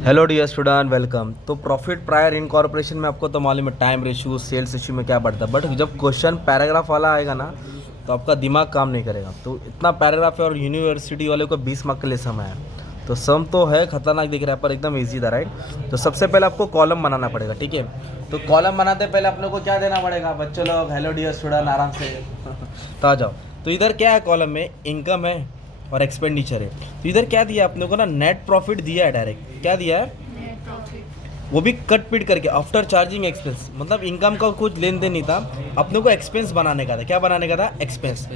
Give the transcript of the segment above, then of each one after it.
Hello dear student, welcome. तो profit prior incorporation में आपको तो मालूम है टाइम रेशियो सेल्स रेशियो में क्या बढ़ता है, बट जब क्वेश्चन पैराग्राफ वाला आएगा ना तो आपका दिमाग काम नहीं करेगा। तो इतना पैराग्राफ है और यूनिवर्सिटी वाले को 20 मार्क के लिए सम है, तो सम तो है खतरनाक दिख रहा है पर एकदम ईजी था, राइट। तो सबसे पहले आपको कॉलम बनाना पड़ेगा, ठीक है। तो कॉलम बनाते पहले अपने को क्या देना पड़ेगा बच्चों लोग? हेलो डियर स्टूडेंट, आराम से तो आ जाओ। तो इधर क्या है, कॉलम में इनकम है और एक्सपेंडिचर है। तो इधर क्या दिया अपने को ना, नेट प्रॉफिट दिया है, डायरेक्ट क्या दिया है, वो भी कट पिट करके आफ्टर चार्जिंग एक्सपेंस। मतलब इनकम का कुछ लेन देन नहीं था, अपने को एक्सपेंस बनाने का था। क्या बनाने का था? एक्सपेंस।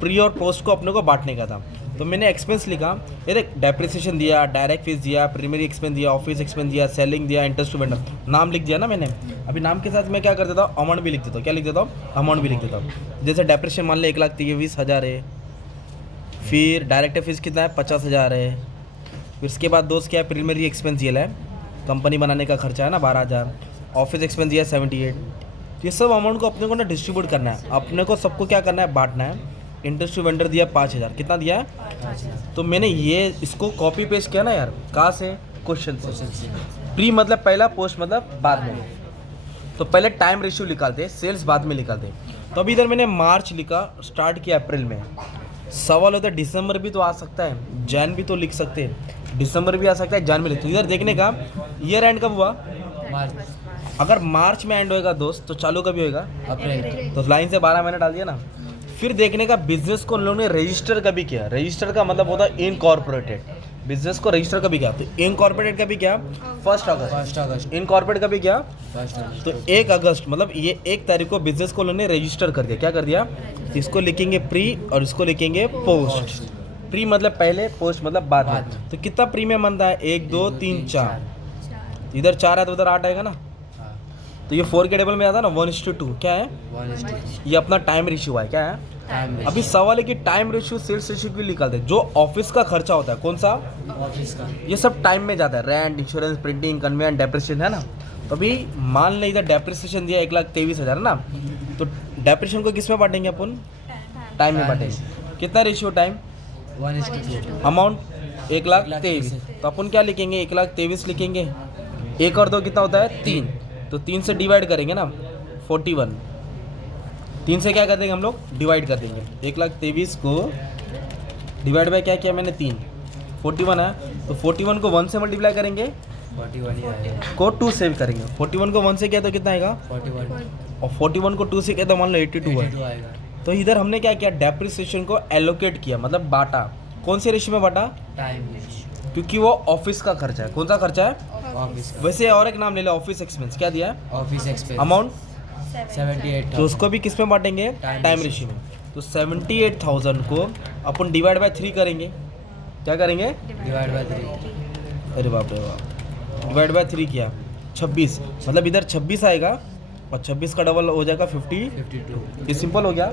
प्री और पोस्ट को अपने को बांटने का था। तो मैंने एक्सपेंस लिखा, ये देख, डेप्रिसिएशन दिया, डायरेक्ट फीस दिया, प्राइमरी एक्सपेंस दिया, ऑफिस एक्सपेंस दिया, सेलिंग दिया, इंटरेस्ट टू वेंडर, नाम लिख दिया ना मैंने। अभी नाम के साथ मैं क्या कर देता हूँ, अमाउंट भी लिख देता हूँ। क्या लिख देता हूँ? अमाउंट भी लिख देता हूँ। जैसे डेप्रिसिएशन मान लिया 1,23,000 है, फिर डायरेक्टर फीस कितना है, 50,000 है। फिर उसके बाद दोस्त क्या है, प्राइमरी एक्सपेंस ये है, कंपनी बनाने का खर्चा है ना 12,000, ऑफिस एक्सपेंस दिया 78। तो ये सब अमाउंट को अपने को ना डिस्ट्रीब्यूट करना है, अपने को सबको क्या करना है, बांटना है। इंटरेस्ट टू वेंडर दिया 5,000, कितना दिया है? तो मैंने ये इसको कॉपी पेस्ट किया ना यार, कहाँ से? क्वेश्चन से। प्री मतलब पहला, पोस्ट मतलब बाद में। तो पहले टाइम रेशियो निकालते, सेल्स बाद में निकालते। तो अभी इधर मैंने मार्च लिखा, स्टार्ट किया अप्रैल में। सवाल होता है दिसंबर भी तो आ सकता है, जैन भी तो लिख सकते हैं, दिसंबर भी आ सकता है, जैन भी लिख। तो इधर देखने का ईयर एंड कब हुआ? मार्च। अगर मार्च में एंड होएगा दोस्त तो चालू कभी होएगा? अप्रैल। तो लाइन से 12 महीने डाल दिया ना। फिर देखने का बिजनेस को उन लोगों ने रजिस्टर कभी किया। रजिस्टर का मतलब होता है इनकॉर्पोरेटेड। बिजनेस को रजिस्टर कभी किया, तो इनकॉर्पोरेटेड कभी किया? 1 अगस्त। इनकॉर्पोरेट कभी किया? 1 अगस्त। तो 1 अगस्त मतलब ये 1 तारीख को बिजनेस को उन्होंने रजिस्टर कर दिया। क्या कर दिया? इसको लिखेंगे प्री और इसको लिखेंगे पोस्ट। प्री मतलब पहले, पोस्ट मतलब बाद में। तो कितना प्रीमियम बनता है? 1 2 3 4। इधर 4 है तो उधर 8 आएगा ना। तो ये 4 के टेबल में आता है ना, 1:2। क्या है? 1:2। ये अपना टाइम रेशियो है। क्या है? अभी सवाल है कि टाइम रेशियो सेल्स रेशियो क्यों निकालते हैं? जो ऑफिस का खर्चा होता है, कौन सा? ऑफिस का। ये सब टाइम में जाता है, rent, insurance, printing, conveyance, depreciation, है ना। तो अभी मान लें इधर डेप्रिसिएशन दिया 1,23,000 है ना, तो डेप्रिसिएशन को किस में बांटेंगे अपन? टाइम में बांटेंगे। कितना रेशियो टाइम? 1:2। अमाउंट 1,23,000, तो अपन क्या लिखेंगे? 1,23,000 लिखेंगे। 1 और 2 कितना होता है? 3। तो 3 से डिवाइड करेंगे ना, 41। 3 से क्या कर देंगे हम लोग? डिवाइड कर देंगे। 1,23,000 को डिवाइड बाय क्या किया मैंने? 3। 41 है, तो 41 को 1 से मल्टीप्लाई करेंगे, 41 को 2 से करेंगे। 41 को 1 से किया तो कितना आएगा? 41। और 41 को 2 से किया तो मान लो 82 है। तो इधर हमने क्या किया, डेप्रिसिएशन को एलोकेट किया, मतलब बांटा। कौन से रेशियो में बांटा? टाइम रेशियो, क्योंकि वो ऑफिस का खर्चा है। कौन सा खर्चा है? ऑफिस। वैसे और एक नाम ले लो, ऑफिस एक्सपेंस। क्या दिया है? Office expense. अमाउंट 78। तो उसको भी किस में बांटेंगे? टाइम रेशियो में। तो 78,000 को अपन डिवाइड बाय 3 करेंगे। क्या करेंगे? Divide by 3। अरे बाप रे बाप, डिवाइड बाय 3 किया 26, मतलब इधर 26 आएगा और 26 का डबल हो जाएगा 52। ये सिंपल हो गया।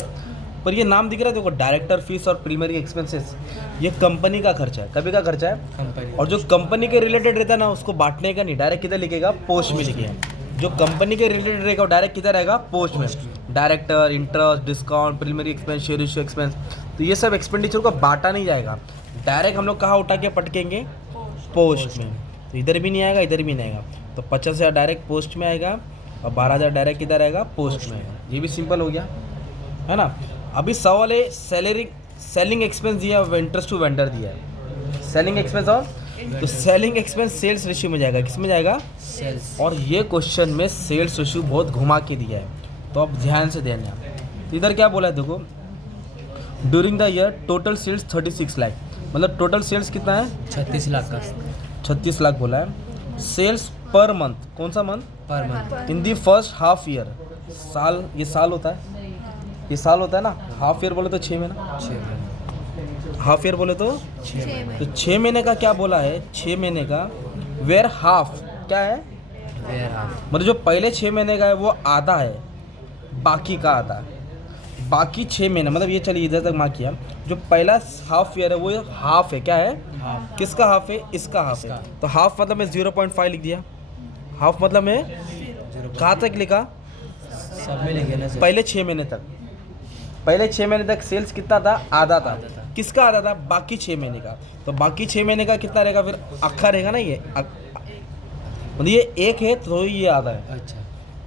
पर ये नाम दिख रहा है देखो, डायरेक्टर फीस और प्राइमरी एक्सपेंसेस, ये कंपनी का खर्चा है। कभी का खर्चा है? कंपनी। और जो कंपनी के रिलेटेड रहता है ना, उसको बांटने का नहीं, डायरेक्ट किधर लिखेगा? पोस्ट में लिखेगा। जो कंपनी के रिलेटेड रहेगा डायरेक्ट किधर रहेगा? पोस्ट में। Director, interest, discount, primary expense, share issue expense, तो ये सब एक्सपेंडिचर को बांटा नहीं जाएगा, डायरेक्ट हम लोग कहाँ उठा के पटकेंगे? पोस्ट में। तो इधर भी नहीं आएगा, इधर भी नहीं आएगा। तो 50,000 डायरेक्ट पोस्ट में आएगा और 12,000 डायरेक्ट किधर आएगा? पोस्ट में आएगा। ये भी सिंपल हो गया, है ना। अभी सवाल है सेलिंग एक्सपेंस दिया, इंटरेस्ट टू वेंडर दिया है। सेलिंग एक्सपेंस और तो सेलिंग एक्सपेंस सेल्स रेशियो में जाएगा। किस में जाएगा? सेल्स। और ये क्वेश्चन में सेल्स रेशियो बहुत घुमा के दिया है, तो अब ध्यान से देना। तो इधर क्या बोला है देखो, during the year total sales 36 lakh, मतलब टोटल सेल्स कितना है? 36 लाख का। 36 लाख बोला है। सेल्स पर मंथ, कौन सा month? Per month. In the first half year, साल, ये साल होता है, ये साल होता है ना। हाफ ईयर बोले तो 6 महीना, 6 महीने। हाफ ईयर बोले तो 6 महीने। तो 6 महीने का क्या बोला है? 6 महीने का वेयर हाफ क्या है? वेयर हाफ मतलब जो पहले 6 महीने का है वो आधा है, बाकी का आधा है। बाकी 6 महीने मतलब ये, चलिए इधर तक मार्क किया। जो पहला हाफ ईयर है वो हाफ है। क्या है? हाफ। किसका हाफ है? इसका हाफ है। तो हाफ मतलब मैं 0.5 लिख दिया। हाफ मतलब मैं कहाँ तक लिखा? सब में लिखे ना, पहले 6 महीने तक। पहले 6 महीने तक सेल्स कितना था? आधा था। किसका आधा था? बाकी 6 महीने का। तो बाकी 6 महीने का कितना रहेगा? फिर अक्खा रहेगा ना, ये मतलब ये एक है तो ये आधा है। अच्छा,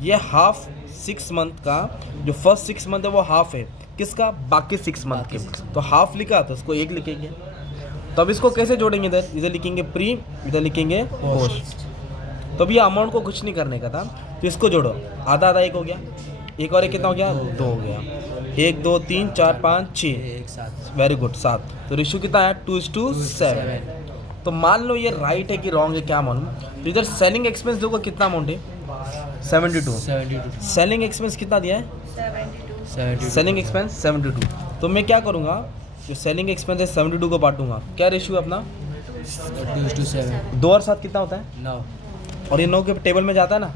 ये हाफ 6 मंथ का, जो फर्स्ट 6 मंथ है वो हाफ है किसका, बाकी 6 मंथ के। तो हाफ लिखा तो उसको एक लिखेंगे। तो अब इसको कैसे जोड़ेंगे, इधर इधर लिखेंगे प्री, इधर लिखेंगे पोस्ट। तो अब ये अमाउंट को कुछ नहीं करने का था, तो इसको जोड़ो, आधा आधा एक हो गया, एक और एक कितना हो गया, 2 हो गया, 1 2 3 4 5 6, एक साथ वेरी गुड 7। तो रेशियो कितना है 2:7। तो मान लो ये राइट है कि रॉन्ग है क्या मालूम। तो इधर सेलिंग एक्सपेंस देखो कितना अमाउंट है, 72। 72 सेलिंग एक्सपेंस कितना दिया है, 72 सेलिंग एक्सपेंस 72। तो मैं क्या करूँगा, जो सेलिंग एक्सपेंस है 72 को बांटूंगा, क्या रेशियो है अपना, 2:7 2 और 7 कितना होता है, 9 और ये 9 के टेबल में जाता है ना,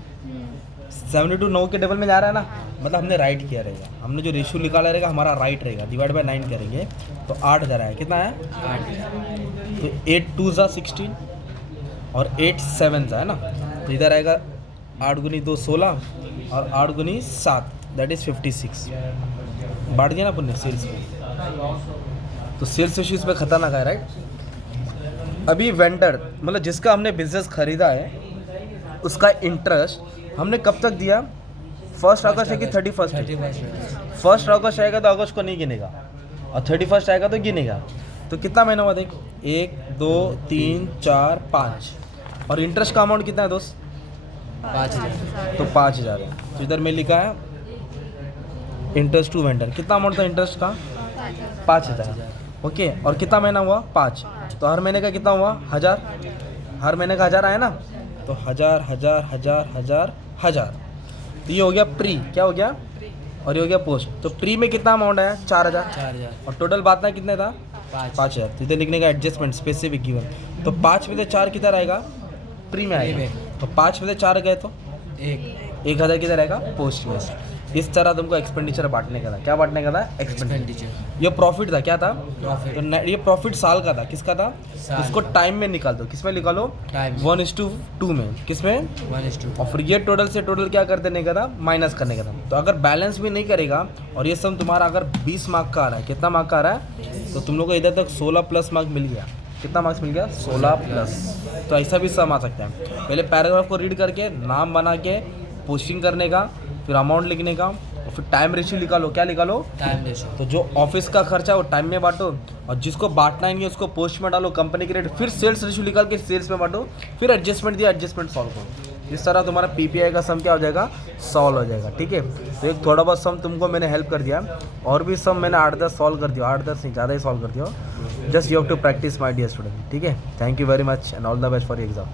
72 9 के टेबल में जा रहा है ना, मतलब हमने राइट किया रहेगा, हमने जो रेशियो निकाला रहेगा हमारा राइट रहेगा, डिवाइड बाय 9 करेंगे तो 8,000 है, कितना है 8 तो 8 2 16 और 8 7 है ना, तो इधर आएगा 8 गुनी 2 16 और 8 गुनी 7 दैट इज़ 56। बांट दिया ना अपन ने सेल्स में, तो सेल्स रेशियो इसमें खतरनाक है राइट। अभी वेंडर मतलब जिसका हमने बिजनेस खरीदा है उसका इंटरेस्ट हमने कब तक दिया, 1 अगस्त है कि 31 है, 1 अगस्त आएगा तो अगस्त को नहीं गिनेगा और 31 आएगा तो गिनेगा। तो कितना महीना हुआ देख, 1 2 3 4 5, और इंटरेस्ट का अमाउंट कितना है दोस्त, 5,000 तो 5,000 है। तो इधर में लिखा है इंटरेस्ट टू वेंडर, कितना अमाउंट था इंटरेस्ट का, 5,000। ओके, और कितना महीना हुआ 5, तो हर महीने का कितना हुआ 1,000, हर महीने का 1,000 आया ना, तो 1,000 1,000 1,000 1,000 1,000। तो ये हो गया प्री, क्या हो गया, और ये हो गया पोस्ट। तो प्री में कितना अमाउंट आया 4,000, और टोटल बांटना कितने था 5,000। तो इधर लिखने का एडजस्टमेंट स्पेसिफिक गिवन, तो 5 में से 4 किधर आएगा, प्री में आएगा, तो 5 में से 4 गए तो 1,000 किधर आएगा पोस्ट में। इस तरह तुमको एक्सपेंडिचर बांटने का था, क्या बांटने का था, एक्सपेंडिचर। ये प्रॉफिट था, क्या था प्रॉफिट। तो ये प्रॉफिट साल का था, किसका था, साल। इसको टाइम में निकाल दो, किस में निकालो, टाइम 1:2 में, किस में, 1:2 और फिर ये टोटल से टोटल क्या कर देने का था, माइनस करने का था। तो अगर बैलेंस भी नहीं करेगा और ये सम तुम्हारा अगर 20 मार्क का आ रहा है, कितना मार्क का आ रहा है, तो तुम लोग को इधर तक 16 प्लस मार्क मिल गया, कितना मार्क्स मिल गया 16 प्लस। तो ऐसा भी सम आ सकता है, पहले पैराग्राफ को रीड करके नाम बना के पोस्टिंग करने का, फिर अमाउंट लिखने का, और फिर टाइम रेशियो निकालो, क्या निकालो, टाइम रेशियो। तो जो ऑफिस का खर्चा है वो टाइम में बांटो, और जिसको बांटना ही नहीं है उसको पोस्ट में डालो, कंपनी के रेट, फिर सेल्स रेशियो निकाल के सेल्स में बांटो, फिर एडजस्टमेंट दिया, एडजस्टमेंट सॉल्व करो। इस तरह तुम्हारा पीपीआई का सम क्या हो जाएगा, सॉल्व हो जाएगा। ठीक है, तो एक थोड़ा बहुत सम तुमको मैंने हेल्प कर दिया, और भी सम मैंने 8-10 सॉल्व कर दिया, 8-10 नहीं ज़्यादा ही सॉल्व कर दिया। Just you have to practice my dear student. ठीक है, thank you very much and all the best for your exam.